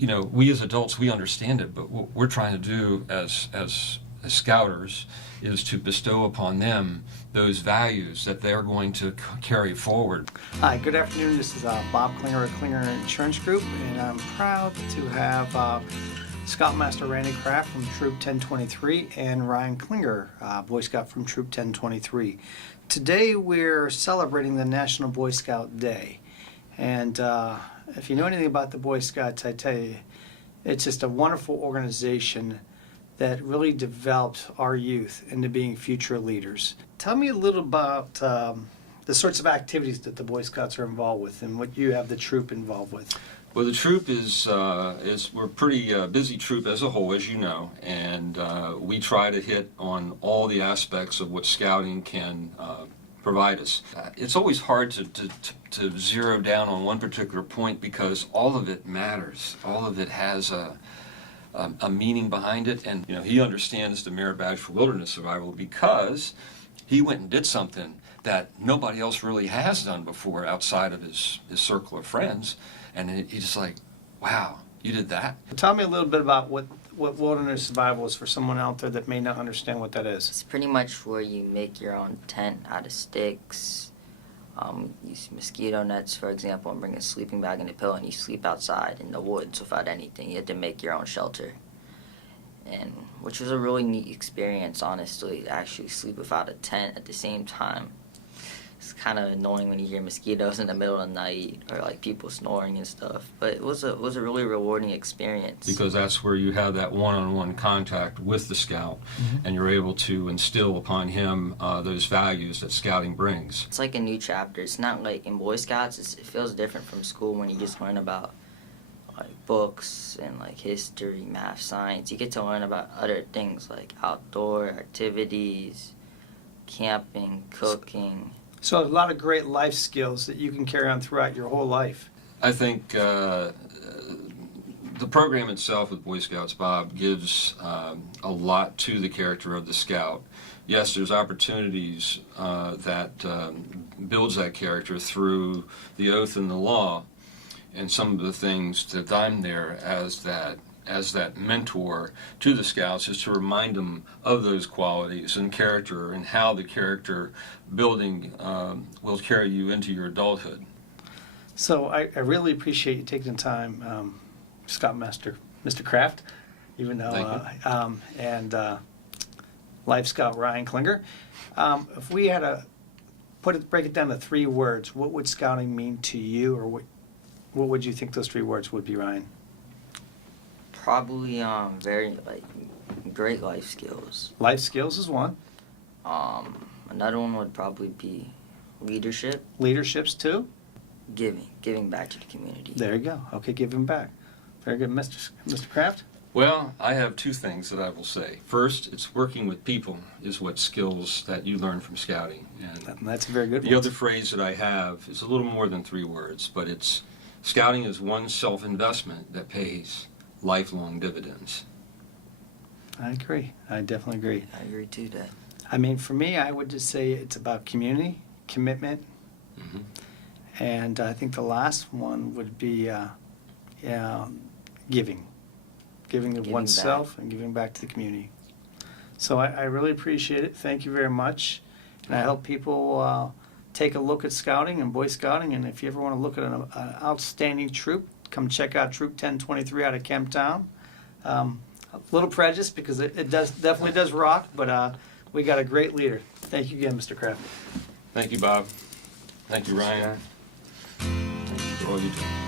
we as adults, we understand it, but what we're trying to do as scouters is to bestow upon them those values that they're going to carry forward. Hi, good afternoon. This is Bob Klinger of Klinger Insurance Group, and I'm proud to have Scoutmaster Randy Kraft from Troop 1023 and Ryan Klinger, Boy Scout from Troop 1023. Today we're celebrating the National Boy Scout Day, and if you know anything about the Boy Scouts, I tell you, it's just a wonderful organization that really developed our youth into being future leaders. Tell me a little about the sorts of activities that the Boy Scouts are involved with and what you have the troop involved with. Well, the troop is we're a pretty busy troop as a whole, as you know, and we try to hit on all the aspects of what scouting can provide us. It's always hard to zero down on one particular point because all of it matters. All of it has a meaning behind it, and he understands the merit badge for wilderness survival because he went and did something that nobody else really has done before outside of his circle of friends, and he's just like, wow, you did that? Tell me a little bit about what wilderness survival is for someone out there that may not understand what that is. It's pretty much where you make your own tent out of sticks, use mosquito nets, for example, and bring a sleeping bag and a pillow, and you sleep outside in the woods without anything. You had to make your own shelter, and which was a really neat experience, honestly, to actually sleep without a tent at the same time. It's kind of annoying when you hear mosquitoes in the middle of the night or like people snoring and stuff, but it was a really rewarding experience. Because that's where you have that one-on-one contact with the scout, and you're able to instill upon him those values that scouting brings. It's like a new chapter. It's not like in Boy Scouts, it feels different from school when you just learn about like books and like history, math, science. You get to learn about other things like outdoor activities, camping, cooking. So a lot of great life skills that you can carry on throughout your whole life. I think the program itself with Boy Scouts, Bob, gives a lot to the character of the scout. Yes, there's opportunities that builds that character through the oath and the law, and some of the things that I'm there as that mentor to the scouts is to remind them of those qualities and character and how the character building will carry you into your adulthood. So I really appreciate you taking the time, Scoutmaster Mr. Kraft, even though and Life Scout Ryan Klinger. If we had to break it down to 3 words, what would scouting mean to you, or what would you think those 3 words would be, Ryan? Probably very great life skills. Life skills is one. Another one would probably be leadership. Leadership's 2. Giving back to the community. There you go. Okay, giving back. Very good, Mr. Kraft. Well, I have 2 things that I will say. First, it's working with people is what skills that you learn from scouting. And that's a very good one. The other phrase that I have is a little more than 3 words, but it's scouting is one self-investment that pays lifelong dividends. I agree. I definitely agree. I agree too, Dad. I mean, for me, I would just say it's about community, commitment, and I think the last one would be giving of oneself back. And giving back to the community. So I really appreciate it. Thank you very much, and I hope people take a look at scouting and Boy Scouting, and if you ever want to look at an outstanding troop, come check out Troop 1023 out of Kemptown. A little prejudice because it definitely does rock, but we got a great leader. Thank you again, Mr. Kraft. Thank you, Bob. Thank you, Ryan. Thank you for all you do.